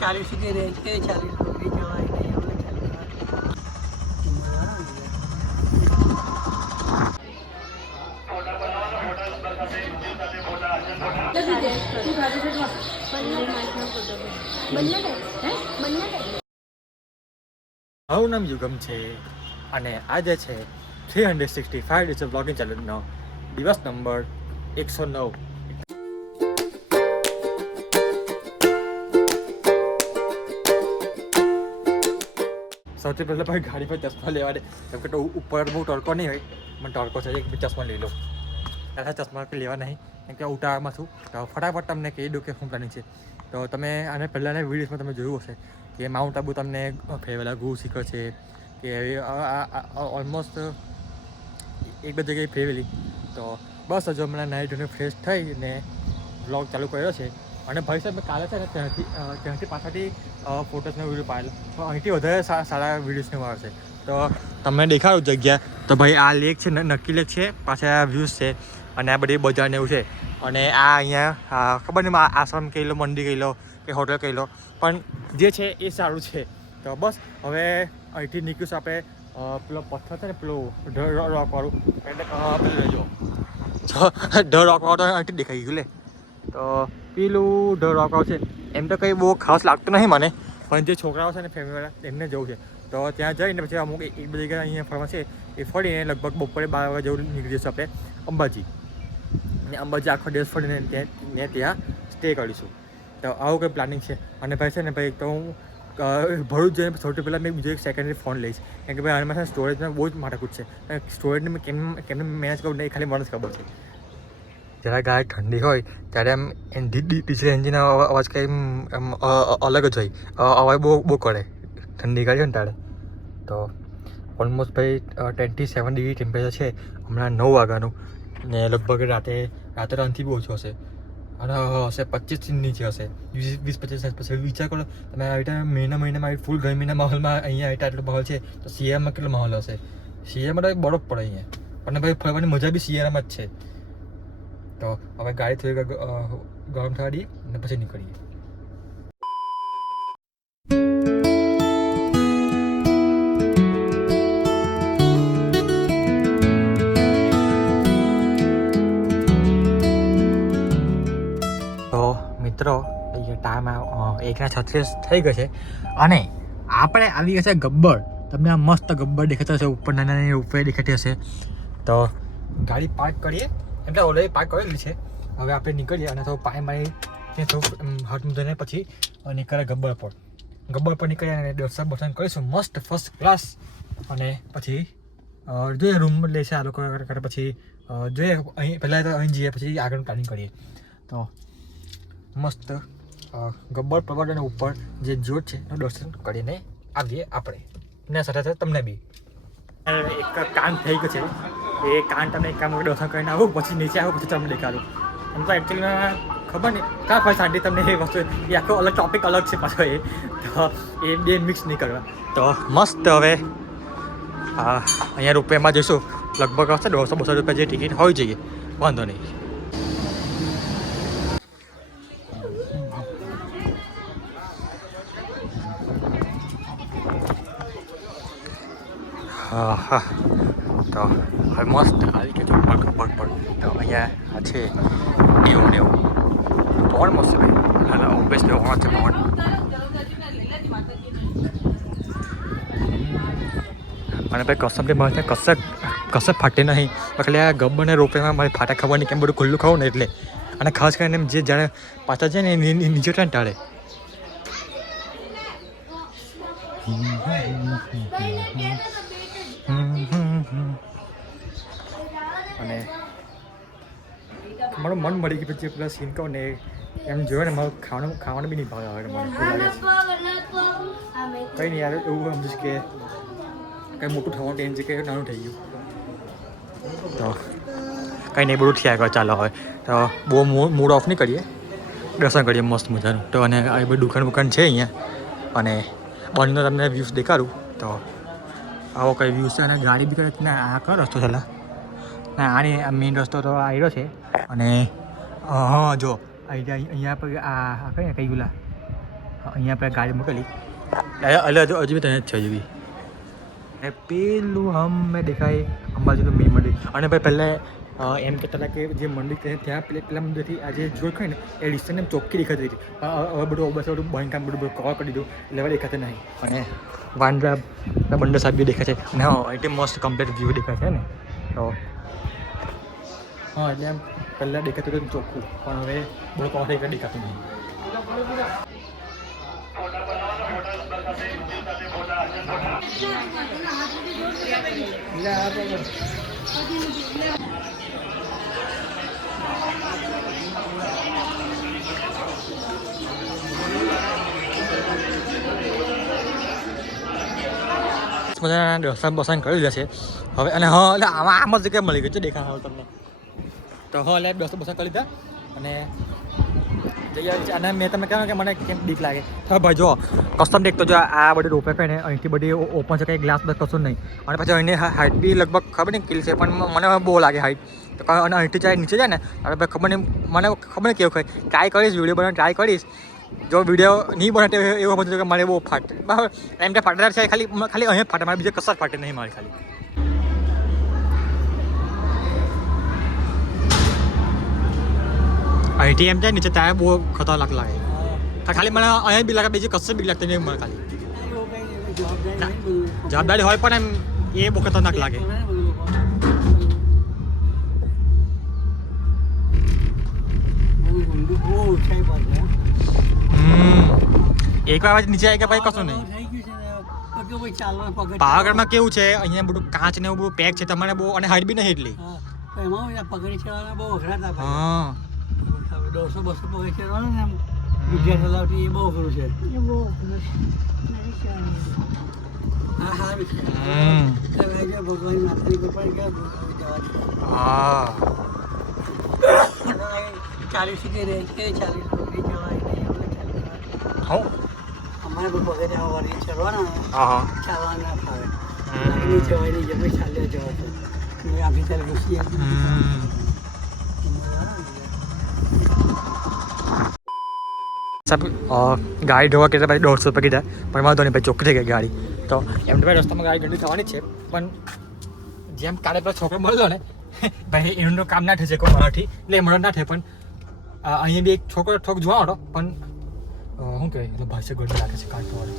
40 की रेंज के 40 रुपये जवाई नहीं होगा મારું નામ યુગમ છે અને આજે છે 365 ડેઝ બ્લોગિંગ ચેલેન્જનો દિવસ નંબર 109. સૌથી પહેલાં ભાઈ ગાડી પર ચશ્મા લેવા દે, કેમ કે ઉપર બહુ ટર્કો નહીં હોય. મને ટર્કો છે, એક ચશ્મા લઈ લો. તારા ચશ્મા લેવા નહીં, કેમ કે ઉતાવળમાં છું. તો ફટાફટ તમને કહી દઉં કે શું પ્લાનિંગ છે. તો તમે આને પહેલાંના વિડીયોમાં તમે જોયું હશે કે માઉન્ટ આબુ તમને ફેરવેલા ગુરુ શિખર છે કે ઓલમોસ્ટ એક બે જગ્યાએ ફેરવેલી. તો બસ હજુ હમણાં નાઇટ ધોઈને ફ્રેશ થઈને વ્લોગ ચાલુ કર્યો છે. અને ભાઈ સાહેબ કાલે છે ને ત્યાંથી પાછળથી ફોટોસનો વિડીયો પાડેલો, તો અહીંથી વધારે સારા વિડીયોઝને મળશે. તો તમને દેખાડું જગ્યા. તો ભાઈ આ લેક છે, નક્કી લેક છે, પાછળ આ વ્યૂઝ છે અને આ બધી બજારને એવું છે. અને આ અહીંયા ખબર નહીં આશ્રમ કહી લો, મંદિર કહી લો કે હોટલ કહી લો, પણ જે છે એ સારું છે. તો બસ હવે અહીંથી નીકળીશું આપણે. પેલો પથ્થર છે ને, પેલો રોકવાળું, એટલે પેલું લેજો રોકવાળું તો અહીંથી દેખાઈ ગયું લે. તો પેલું રોકવાળું છે એમ તો કંઈ બહુ ખાસ લાગતું નહીં મને, પણ જે છોકરાઓ છે ને ફેમિલીવાળા એમને જવું છે. તો ત્યાં જઈને પછી અમુક એક બધી જગ્યા અહીંયા ફરવા છે એ ફરીને લગભગ બપોરે 12 વાગે જેવું નીકળી જશે આપણે અંબાજી. અને અંબાજી આખો દિવસ ફરીને ત્યાં સ્ટે કરીશું. તો આવું કંઈ પ્લાનિંગ છે. અને ભાઈ છે ને ભાઈ, તો હું ભરૂચ જઈને સૌથી પહેલાં મેં બીજો એક સેકન્ડરી ફોન લઈશ, કેમ કે ભાઈ આમાં સ્ટોરેજમાં બહુ જ માથાકૂટ છે. સ્ટોરેજને મેં કેમ મેનેજ કરું નહીં, ખાલી મને જ ખબર છે. જ્યારે ગાય ઠંડી હોય ત્યારે એમ ડીઝલ એન્જિન અવાજ કંઈ એમ અલગ જ હોય, અવાજ બહુ કરે ઠંડી ગાડી હોય ને ત્યારે. તો ઓલમોસ્ટ ભાઈ 27 ડિગ્રી ટેમ્પરેચર છે હમણાં 9 વાગ્યાનું, ને લગભગ રાતે 3થી બહુ ઓછું હશે અને હશે 25થી નીચે હશે, 20-25 પછી. વિચાર કરો તમે આવી રીતે મહિનામાં આવી ફૂલ ગરમીના માહોલમાં અહીંયા આવી આટલો માહોલ છે, તો શિયાળામાં કેટલો માહોલ હશે. શિયાળામાં તો બરફ પડે અહીંયા, અને ભાઈ ફરવાની મજા બી શિયાળામાં જ છે. તો હવે ગાડી થોડી ગરમ થવા દઈએ અને પછી નીકળીએ. તો મિત્રો ટાઈમ 1:36 થઈ ગયો છે અને આપણે આવી ગયા છે ગબ્બર. તમને આ મસ્ત ગબ્બર દેખાતો હશે, ઉપર નાના નાની ઉપર દેખાતી હશે. તો ગાડી પાર્ક કરીએ, એટલે ઓલરેડી પાર્ક કરેલી છે. હવે આપણે નીકળીએ અને થોડું પાણી મારી ત્યાં થોડું હાથ ધોઈને પછી નીકળે ગબ્બર પર. ગબ્બર પર નીકળીએ અને દર્શન કરીશું મસ્ત ફર્સ્ટ ક્લાસ. અને પછી જોઈએ રૂમ લેશે આ લોકો, પછી જોઈએ અહીં પહેલાં તો અહીં જઈએ, પછી આગળનું પ્લાનિંગ કરીએ. તો મસ્ત ગબ્બર પર્વત અને ઉપર જે જ્યોત છે એનું દર્શન કરીને આવીએ આપણે, ને સાથે તમને બી એક કામ થઈ ગયું છે. એ કાન તમને એક કામ દર્શન કરીને આવું, પછી નીચે આવું, પછી તમને દેખાડું. એમ તો એકચ્યુઅલીમાં ખબર નહીં કાં ભાઈ સાંજે તમને એ વસ્તુ એ આખો અલગ ટોપિક અલગ છે પાછો એ, તો એ બે મિક્સ નહીં કરવા. તો મસ્ત હવે અહીંયા રૂપિયામાં જઈશું, લગભગ હશે 100-200 રૂપિયા જે ટિકિટ હોવી જોઈએ, વાંધો નહીં. હા તો હવે મસ્ત આવી કે ગબ્બર પર. તો અહીંયા છે એવું ને એવું પવન મસ્ત ભાઈ, હા ઓબ્વિયસલી હોવા છે પવન. અને ભાઈ કસમથી મારે કશે ફાટે નહીં, એટલે આ ગબ્બરને રોપેમાં મારી ફાટા ખબર નહીં કેમ બધું ખુલ્લું ખાવું ને એટલે. અને ખાસ કરીને જે જાણે પાછા છે ને નીચે ત્યાં ટાળે. અને મારું મન મળી ગયું પછી પેલા સીન કહું ને એમ જોયો ને, મારું ખાવાનું બી નહીં ભાવે હવે મને. કંઈ નહીં યાર, એવું સમજીશ કે કંઈ મોટું થવાનું ટેન્શન કે નાનું થઈ ગયું. તો કંઈ નહીં, બધું થયા કરે. ચાલો હવે તો બહુ મૂડ ઓફ નહીં કરીએ, દર્શન કરીએ મસ્ત મજાનું. તો અને આ બધી દુકાન છે અહીંયા, અને બંને તમને વ્યૂઝ દેખાડું. તો આવો કંઈ વ્યૂઝ છે, અને ગાડી બી કરે ને આ કયો રસ્તો છે ના, આની મેઇન રસ્તો તો આવ્યો છે. અને હા જો અહીંયા પર આ કઈ ગુલા અહીંયા આપણે ગાડી મૂકેલી એટલે હજુ બી તને જ છે હજુ બી પેલું હમે દેખાય અંબાજીનું મી મંદિર અને ભાઈ પહેલાં એમ કહેતા હતા કે જે મંદિર છે ત્યાં પેલા મંદિરથી આજે જોઈ ખાય ને એ ડિસ્ટન્સ એમ ચોખ્ખી દેખાતી હતી હવે બધું બસ બધું બાંધકામ બધું કવર કરી દીધું એટલે હવે દેખાતું નહીં અને વાંદરા બંદર સાહેબ બી દેખાય છે અને હા એટલે મસ્ત કમ્પ્લીટ વ્યૂ દેખાય છે ને તો હા એટલે એમ પહેલાં દેખાતું હતું ચોખ્ખું પણ હવે બધું કવર થઈ દેખાતું નહીં મજાના દર્શન બસન કરી લીધા છે હવે અને હા એટલે આમ જ જગ્યાએ મળી ગયું છે દેખાય હવે તમને તો હા એટલે દર્શન બસન કરી લીધા અને અને મેં તમને કહેવાનું કે મને કેમ બીક લાગે હવે ભાઈ જો કસ્ટમ દેખતો જો આ બધી રોપે છે ને અહીંથી બધી ઓપન છે કંઈ ગ્લાસ બસ કશું નહીં અને પછી અહીંની હાઇટ બી લગભગ ખબર નહીં કિલ છે પણ મને બહુ લાગે હાઇટ તો અને અહીંથી જાય નીચે જાય ને હવે ભાઈ ખબર નહીં મને ખબર નહીં કેવું ખાય ટ્રાય કરીશ વિડીયો બનાવવાની ટ્રાય કરીશ જો વિડીયો નહીં બને એવું સમજુ કે મારે બહુ ફાટે બરાબર એમ કે ફાટેદાર છે ખાલી અહીંયા ફાટે મારે બીજે કશા જ ફાટે નહીં મારે ખાલી અહીંથી એમ જાય નીચે ત્યાં બહુ ખતરનાક લાગે ખાલી મને અહીંયા બી લાગે બીજી કશે બી લાગતી નહીં મને ખાલી જવાબદારી હોય પણ એમ એ બહુ ખતરનાક લાગે એક વાર નીચે આવી ગયા ભાઈ કશું નહીં પાવાગઢમાં કેવું છે અહીંયા બધું કાચ ને એવું બધું પેક છે તમારે બહુ અને હાઈટ બી નહીં એટલી પગડી ચડવાના બહુ અઘરા હતા હા 100-200 પગડી ચડવાનું ને વિદ્યા ચલાવતી એ બહુ અઘરું છે હા સારું છે ભગવાન માતાની કૃપા હા 40 સુધી રહે છે 40 સુધી જવાય નહીં અમારે બહુ પગડી વળી ચડવાના ચાલવા ના ફાવે નહીં જવાય નહીં જમે ચાલ્યા જવા તો આપી ચાલે ઘૂસી ગાડી ધોવા કે ભાઈ 150 રૂપિયા કીધા પણ વાંધો નહીં ભાઈ ચોખ્ખી થઈ ગઈ ગાડી તો એમ તો ભાઈ રસ્તામાં ગાડી ગંદી થવાની છે પણ જેમ કાલે પેલો છોકરો મળ્યો ને ભાઈ એનું કામ ના થશે કોઈ મારાથી એટલે મને ના થાય પણ અહીંયા બી એક છોકરો ઠોક જોવા હતો પણ શું કહેવાય એટલે ભાષા ગંદી લાગે છે કાઢવાળી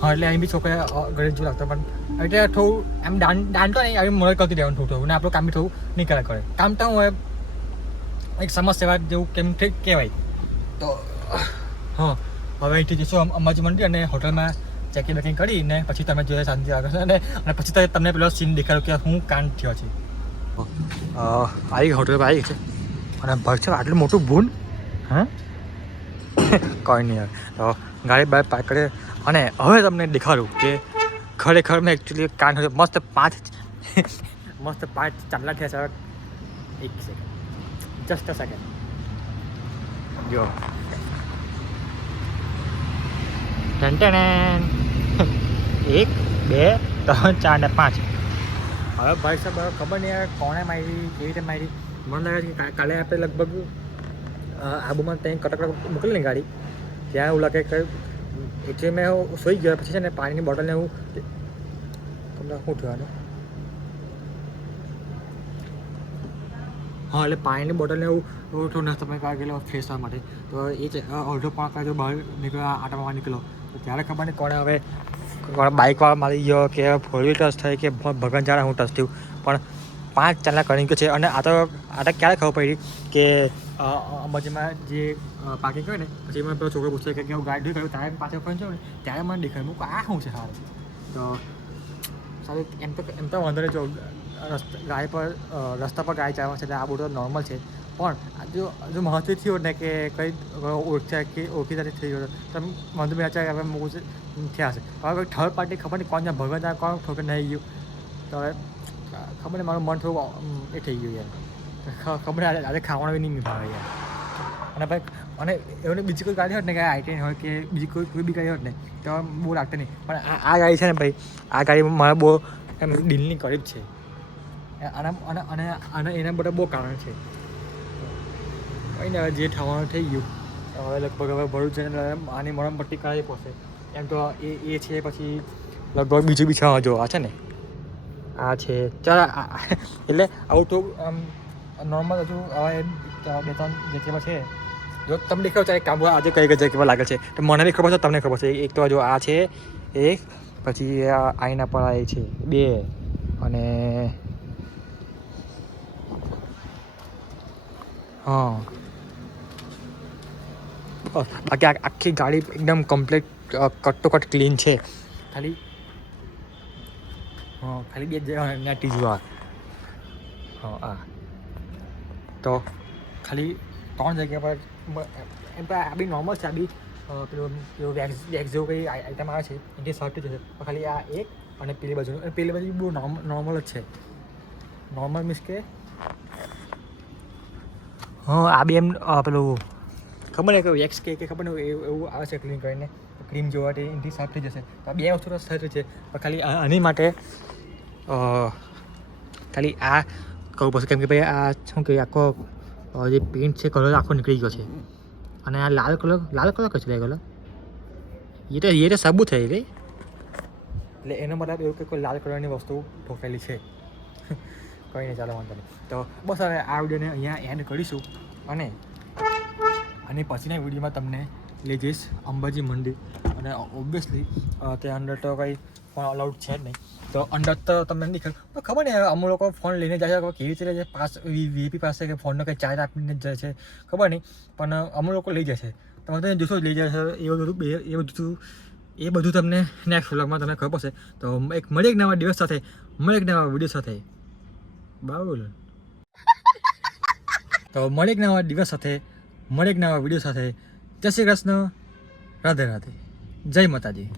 હા એટલે અહીં બી છોકરા ગણેશ જેવું લાગતા પણ એટલે થોડું એમ દાંડતો નહીં આવી મળે કરતી રહેવાનું થોડું ને આપણું કામ બી થોડું નહીં કરે કામ તો હું એક સમાજ સેવા જેવું કેમ કહેવાય તો હા હવે અહીંથી જઈશું અંબાજી મંદિર અને હોટલમાં ચેકિંગ બેકિંગ કરીને પછી તમે જોઈએ શાંતિ આગળ અને પછી તમને પેલો સીન દેખાડો કે હું કાંડ થયો છે આવી હોટલમાં આવી છે અને ભર છે આટલું મોટું ભૂન હા કોઈ નહીં તો ગાડી બહાર પાર્ક કરે અને હવે તમને દેખાડું કે ખરેખર મેં એકચ્યુઅલી કાંડ થયો મસ્ત 5 ચાંદલા થયા છે 1 સેકન્ડ જસ્ટ અ સેકન્ડ જો 1 2 3 4 ને 5 હવે ભાઈ સાહેબ ખબર નહીં કોણે મારી કેવી રીતે મારી મને લાગે છે કે કાલે આપણે લગભગ આબુમાં ત્યાં કટક મોકલી ગાડી ત્યાં એવું લાગે કે એટલે મેં સૂઈ ગયો પછી છે ને પાણીની બોટલને હું તમને શું થવાનું હા એટલે પાણીની બોટલને એવું થોડું નાસ્તો મેં ગયેલો ફ્રેશ થવા માટે તો એ છે અડધો પોણા કલાક બહાર નીકળ્યો આટામાં નીકળ્યો તો ત્યારે ખબર નહીં કોણે હવે બાઇકવાળા મારી ગયો કે ફોર વ્હીલ ટચ થઈ કે ભગવાન જાણે હું ટચ થયું પણ 5 ચાંદલા કરી છે અને આ તો ક્યારે ખબર પડી કે અંબાજીમાં જે પાર્કિંગ કરે ને પછી મને પેલો છોકરો પૂછે કે હું ગાડી કર્યું ત્યારે પાછળ ફોન છું ને ત્યારે મને દેખાય હું આ શું છે સારું તો સારું એમ તો વાંધો નહીં જો ગાડી પર રસ્તા પર ગાડી ચાલવા છે એટલે આ બધું નોર્મલ છે પણ જો મહત્વ થયું ને કે કંઈ ઓળખીતાથી થઈ ગયો તો વાંધો બી અચાનક હવે મૂકું થયા છે હવે થર્ડ પાર્ટી ખબર નહીં કોણ ત્યાં ભગવાન ત્યાં કોણ ઠોકર નહીં ગયું તો હવે ખબર નહીં મારું મન થોડું એ થઈ ગયું યાર ખબર આજે ખાવાનું બી નહીં ભાવે યાર અને ભાઈ અને એવું બીજી કોઈ ગાડી હોત ને કે આઈટેન હોય કે બીજી કોઈ બી ગાડી હોત ને તો બહુ લાગતું નહીં પણ આ ગાડી છે ને ભાઈ આ ગાડી મારા બહુ એમ દિલની કરીબ છે અને એના બધા બહુ કારણ છે કંઈ ને જે થવાનું થઈ ગયું હવે લગભગ હવે ભરૂચ જઈને આની મરમપટ્ટી કરાવી પડશે. એમ તો એ છે, પછી લગભગ બીજું બી છે. જો આ છે ને, આ છે. ચાલ એટલે આવું તો આમ નોર્મલ હજુ હવે 2-3 જગ્યામાં છે. જો તમને દેખાવ ચાલે કામ આજે કઈ કઈ જગ્યામાં લાગે છે તો મને બી ખબર છે, તમને ખબર છે. એક તો જો આ છે એક, પછી આઈના પર આ છે 2, અને હા બાકી આખી ગાડી એકદમ complete cut to cut clean છે. ખાલી ખાલી 2 જગ્યા ટીજવા. આ તો ખાલી 3 જગ્યા પર એમ તો આ બી નોર્મલ છે. આ બી પેલું વેક્સ જેવું કંઈ આઈટમ આવે છે એની સર્ટી જશે. ખાલી આ એક અને પેલી બાજુ બહુ નોર્મલ જ છે. નોર્મલ મીન્સ કે આ બી એમ પેલું ખબર નહીં કે વેક્સ કે ખબર નહીં એવું આવે છે ક્લીન કરીને, ક્રીમ જોવાથી એનાથી સાફ થઈ જશે. તો આ 2 વસ્તુ તો થઈ છે. પણ ખાલી આની માટે ખાલી આ કરવું પડશે, કેમ કે ભાઈ આ શું કહે આખો જે પેન્ટ છે કલર આખો નીકળી ગયો છે. અને આ લાલ કલર કશું લાગે કલર એ તો સાબુ થઈ ગઈ. એટલે એનો મતલબ એવું કે કોઈ લાલ કલરની વસ્તુ ઠોકેલી છે. કંઈ નહીં, ચાલો વાંધો નહીં. તો બસ હવે આ વિડીયોને અહીંયા એન્ડ કરીશું, અને પછીના વિડીયોમાં તમને લઈ જઈશ અંબાજી મંદિર. અને ઓબ્વિયસલી ત્યાં અંદર તો કંઈ ફોન અલાઉડ છે જ નહીં. તો અંદર તો તમને નહીં ખબર ને, અમુક લોકો ફોન લઈને જાય છે, કેવી રીતે લે છે, પાસ વીઆઈપી પાસે કે ફોનનો કંઈ ચાર્જ આપીને જ જાય છે ખબર નહીં, પણ અમુક લોકો લઈ જાય છે. તમે તો જોશો લઈ જાય છે એ બધું તમને નેક્સ્ટ વ્લોગમાં તમને ખબર પડશે. તો મળીએ એક નવા દિવસ સાથે, મળીએ એક નવા વિડીયો સાથે. બાબુલ તો મળીએ એક નવા દિવસ સાથે, મળીએ એક નવા વિડીયો સાથે. જય શ્રી કૃષ્ણ, રાધે રાધે, જય માતાજી.